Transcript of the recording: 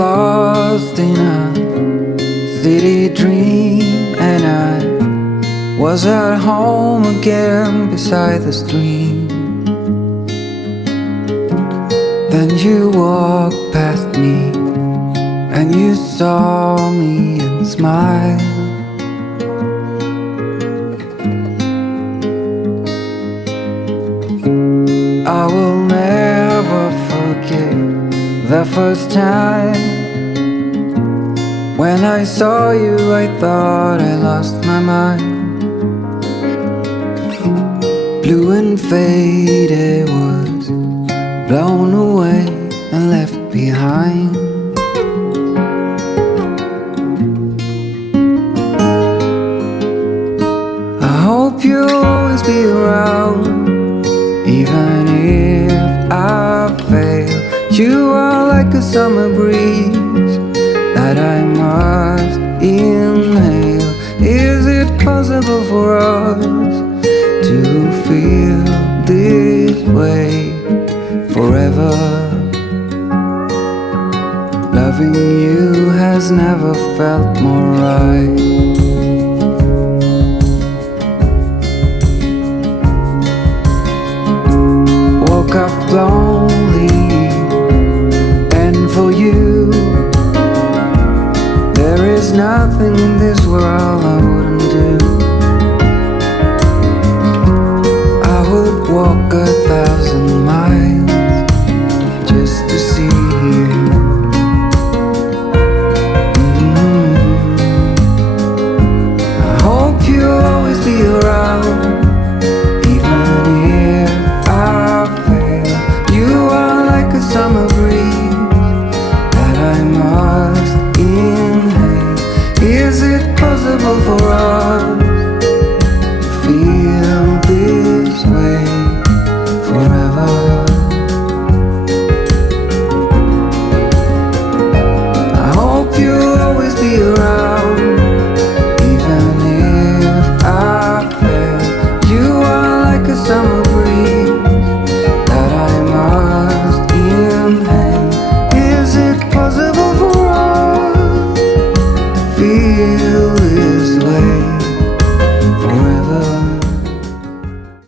lost in a city dream, and I was at home again beside the stream. Then you walked past me, and you saw me and smiled. I will never forget the first time when I saw you. I thought I lost my mind. Blue and faded was blown away and left behind. I hope you'll always be around, even if I fail. You are like a summer breeze that I must inhale. Is it possible for us to feel this way forever? Loving you has never felt more right. Woke up lonely, and for you there is nothing in this world I wouldn't do. I would walk 1,000 miles just to see you. I hope you'll always be around, even if I fail. You are like a summer breeze that I must inhale. Is it possible for